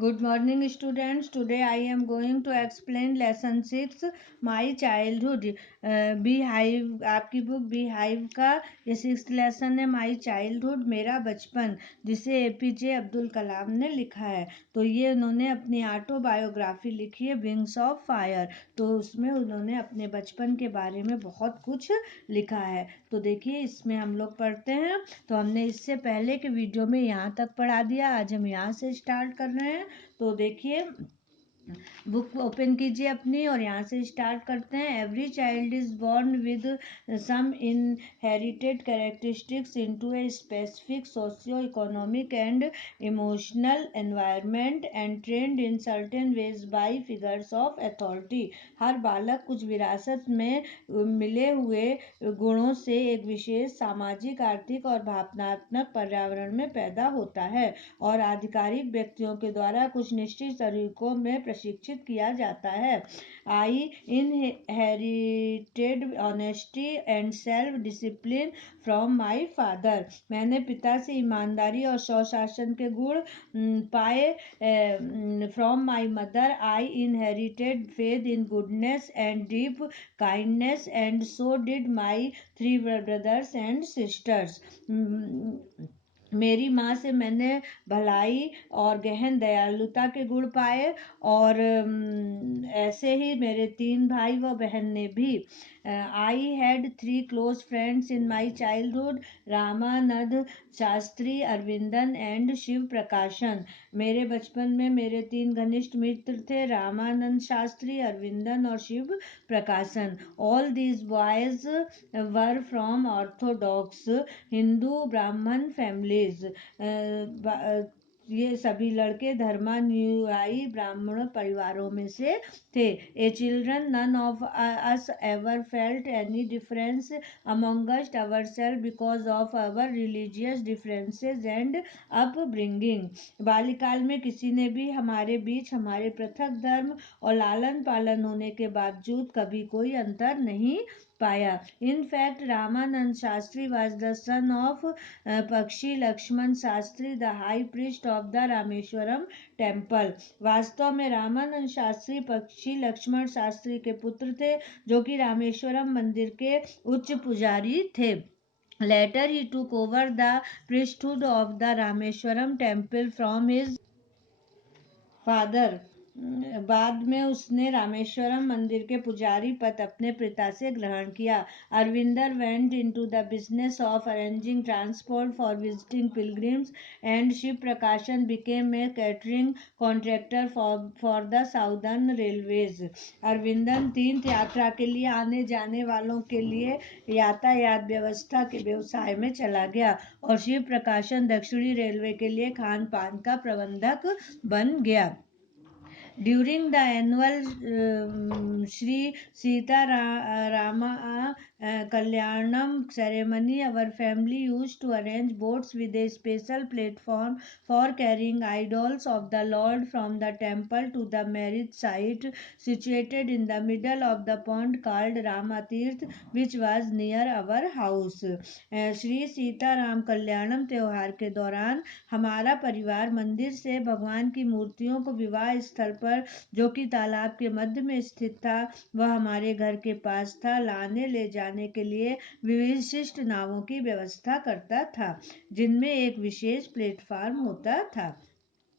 Good morning, students. Today I am going to explain lesson 6 My Childhood. Beehive आपकी book Beehive का ये 6th lesson है my childhood मेरा बचपन, जिसे एपीजे अब्दुल कलाम ने लिखा है। तो ये उन्होंने अपनी ऑटोबायोग्राफी लिखी है विंग्स ऑफ फायर। तो उसमें उन्होंने अपने बचपन के बारे में बहुत कुछ लिखा है। तो देखिए इसमें हम लोग पढ़ते हैं। तो हमने इससे पहले के वीडियो में यहाँ तक पढ़ा दिया, आज हम यहाँ से स्टार्ट कर रहे हैं। तो देखिए बुक ओपन कीजिए अपनी और यहाँ से स्टार्ट करते हैं। Every child is born with some inherited characteristics into a specific socio economic and emotional environment and trained in certain ways by figures of authority. हर बालक कुछ विरासत में मिले हुए गुणों से एक विशेष सामाजिक, आर्थिक और भावनात्मक पर्यावरण में पैदा होता है और आधिकारिक व्यक्तियों के द्वारा कुछ निश्चित तरीकों में प्रशिक्षित किया जाता है। आई inherited honesty and self discipline from my father. मैंने पिता से ईमानदारी और स्वशासन के गुण पाए। From my mother I inherited faith in goodness and deep kindness and so did my 3 brothers and sisters. मेरी माँ से मैंने भलाई और गहन दयालुता के गुण पाए और ऐसे ही मेरे 3 भाई व बहन ने भी। I had 3 close friends in my childhood, Ramanand Shastri, Aravindan and Shiv Prakashan. मेरे बचपन में मेरे 3 घनिष्ठ मित्र थे, रामानंद शास्त्री, अरविंदन और शिव प्रकाशन। All these boys were from Orthodox Hindu ब्राह्मण फैमिलीज। ये सभी लड़के धर्मानुयायी ब्राह्मण परिवारों में से थे। As children none of us ever felt any difference among ourselves because of our religious differences and upbringing। बाल्यकाल में किसी ने भी हमारे बीच हमारे पृथक धर्म और लालन पालन होने के बावजूद कभी कोई अंतर नहीं पाया। In fact Ramanand Shastri was the son of Pakshi Lakshman Shastri, the high priest of the Rameshwaram temple. वास्तव में रामानंद शास्त्री पक्षी लक्ष्मण शास्त्री के पुत्र थे, जो कि रामेश्वरम मंदिर के उच्च पुजारी थे। Later he took over the priesthood of the Rameshwaram temple from his father. बाद में उसने रामेश्वरम मंदिर के पुजारी पद अपने पिता से ग्रहण किया। Aravindar went into the business of arranging transport for visiting pilgrims and Shiv Prakashan became a catering contractor for the Southern Railways. Aravindan तीर्थ यात्रा के लिए आने जाने वालों के लिए यातायात व्यवस्था के व्यवसाय में चला गया और शिव प्रकाशन दक्षिणी रेलवे के लिए खान पान का प्रबंधक बन गया। During the annual Sri Sita Rama Kalyanam ceremony, our family used to arrange boats with a special platform for carrying idols of the Lord from the temple to the marriage site situated in the middle of the pond called Ramatirth, which was near our house. Shri Sitaram कल्याणम त्योहार के दौरान हमारा परिवार मंदिर से भगवान की मूर्तियों को विवाह स्थल पर, जो कि तालाब के मध्य में स्थित था, वह हमारे घर के पास था, लाने ले जाने के लिए विशिष्ट नावों की व्यवस्था करता था, जिनमें एक विशेष प्लेटफार्म होता था।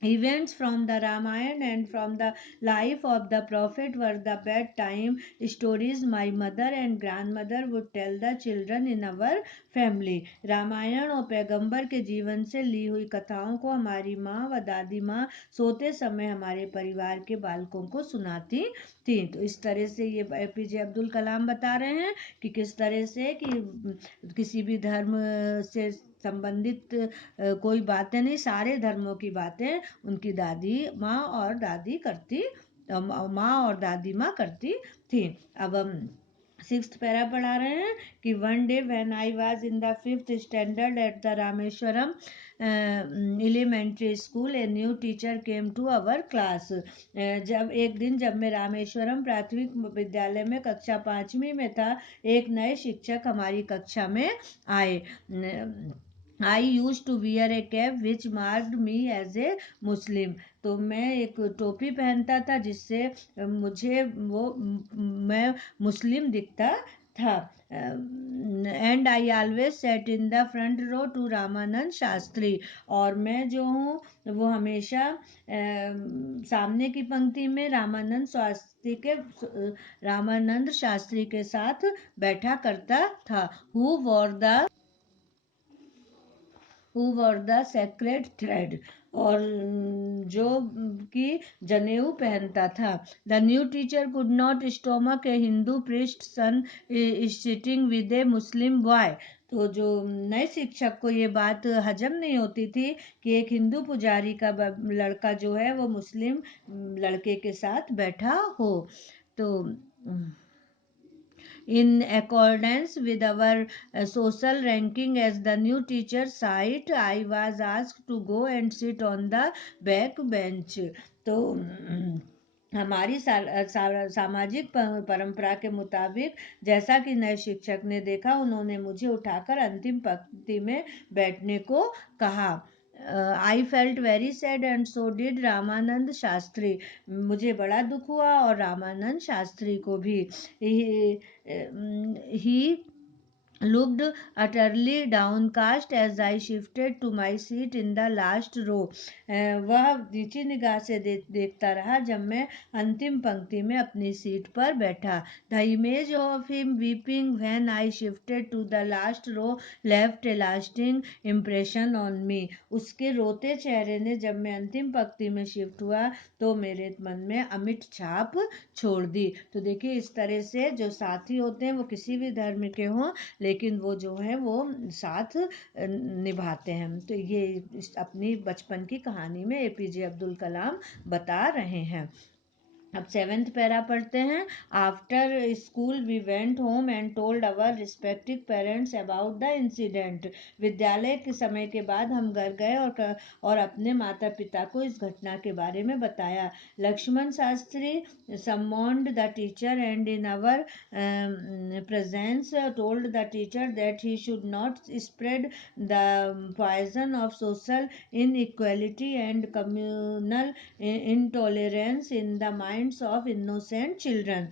Events from the Ramayana and from the life of the prophet were the bedtime stories my mother and grandmother would tell the children in our family। Ramayan और पैगंबर के जीवन से ली हुई कथाओं को हमारी माँ व दादी माँ सोते समय हमारे परिवार के बालकों को सुनाती थी। तो इस तरह से ये एपीजे अब्दुल कलाम बता रहे हैं कि किस तरह से कि किसी भी धर्म से संबंधित कोई बातें नहीं, सारे धर्मों की बातें उनकी दादी माँ और दादी माँ करती थी। अब हम 6th पैरा पढ़ा रहे हैं कि one day when I was in the 5th standard at the Rameshwaram elementary school a new teacher came to our class. जब मैं रामेश्वरम प्राथमिक विद्यालय में कक्षा 5वीं में था, एक नए शिक्षक हमारी कक्षा में आए। I used to wear a cap which marked me as a Muslim. तो मैं एक टोपी पहनता था जिससे मुझे वो मैं मुस्लिम दिखता था। And I always sat in the front row to Ramanand Shastri. और मैं जो हूँ वो हमेशा सामने की पंक्ति में रामानंद शास्त्री के साथ बैठा करता था। Who wore the sacred thread. और जो कि जनेऊ पहनता था। The new teacher could not stomach a Hindu priest son is sitting with a Muslim boy. तो जो नए शिक्षक को ये बात हजम नहीं होती थी कि एक हिंदू पुजारी का लड़का जो है वो मुस्लिम लड़के के साथ बैठा हो। तो in accordance with our social ranking as the new teacher site, I was asked to go and sit on the back bench. तो हमारी सामाजिक परंपरा के मुताबिक जैसा कि नए शिक्षक ने देखा, उन्होंने मुझे उठाकर अंतिम पंक्ति में बैठने को कहा। I felt very sad and so did Ramanand Shastri. मुझे बड़ा दुख हुआ और रामानंद शास्त्री को भी। He looked utterly downcast as I shifted to my seat in the last row. वह नीची निगाह से देखता रहा जब मैं अंतिम पंक्ति में अपनी सीट पर बैठा। The image of him weeping when I shifted to the last row left a lasting impression on me. उसके रोते चेहरे ने जब मैं अंतिम पंक्ति में शिफ्ट हुआ तो मेरे मन में अमिट छाप छोड़ दी। तो देखिए इस तरह से जो साथी होते हैं वो किसी भी धर्म के हों, लेकिन वो जो है वो साथ निभाते हैं। तो ये अपनी बचपन की कहानी में एपीजे अब्दुल कलाम बता रहे हैं। अब 7th पैरा पढ़ते हैं। After school we went home and told our respective parents about the incident. विद्यालय के समय के बाद हम घर गए और अपने माता पिता को इस घटना के बारे में बताया। Lakshman Shastri summoned the teacher and in our presence told the teacher that he should not spread the poison of social inequality and communal intolerance in the minds of innocent children.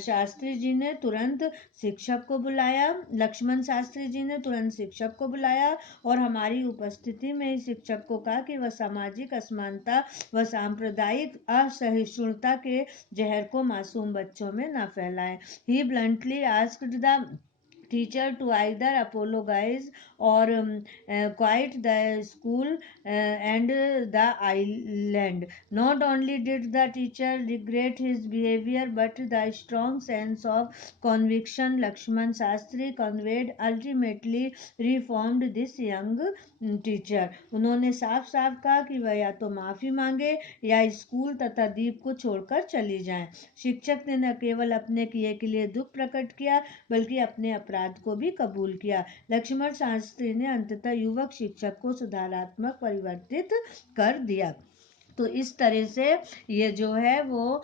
Shastri ji ने तुरंत शिक्षक को बुलाया लक्ष्मण शास्त्री जी ने तुरंत शिक्षक को बुलाया और हमारी उपस्थिति में ही शिक्षक को कहा कि वह सामाजिक असमानता व सांप्रदायिक असहिष्णुता के जहर को मासूम बच्चों में न फैलाएं। He bluntly asked the teacher to either apologize or quit the school and the island. Not only did the teacher regret his behavior, but the strong sense of conviction Lakshman Shastri conveyed ultimately reformed this young teacher. उन्होंने साफ साफ कहा कि वह या तो माफी मांगे या स्कूल तथा द्वीप को छोड़कर चली जाएं। शिक्षक ने न केवल अपने किए के लिए दुख प्रकट किया बल्कि अपने अपराध को भी कबूल किया। लक्ष्मण शास्त्री ने अंततः युवक शिक्षक को सुधारात्मक परिवर्तित कर दिया। तो इस तरह से ये जो है वो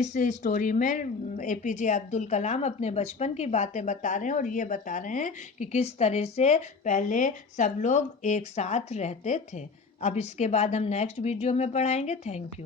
इस स्टोरी में एपीजे अब्दुल कलाम अपने बचपन की बातें बता रहे हैं और ये बता रहे हैं कि किस तरह से पहले सब लोग एक साथ रहते थे। अब इसके बाद हम नेक्स्ट वीडियो में पढ़ाएंगे। Thank you.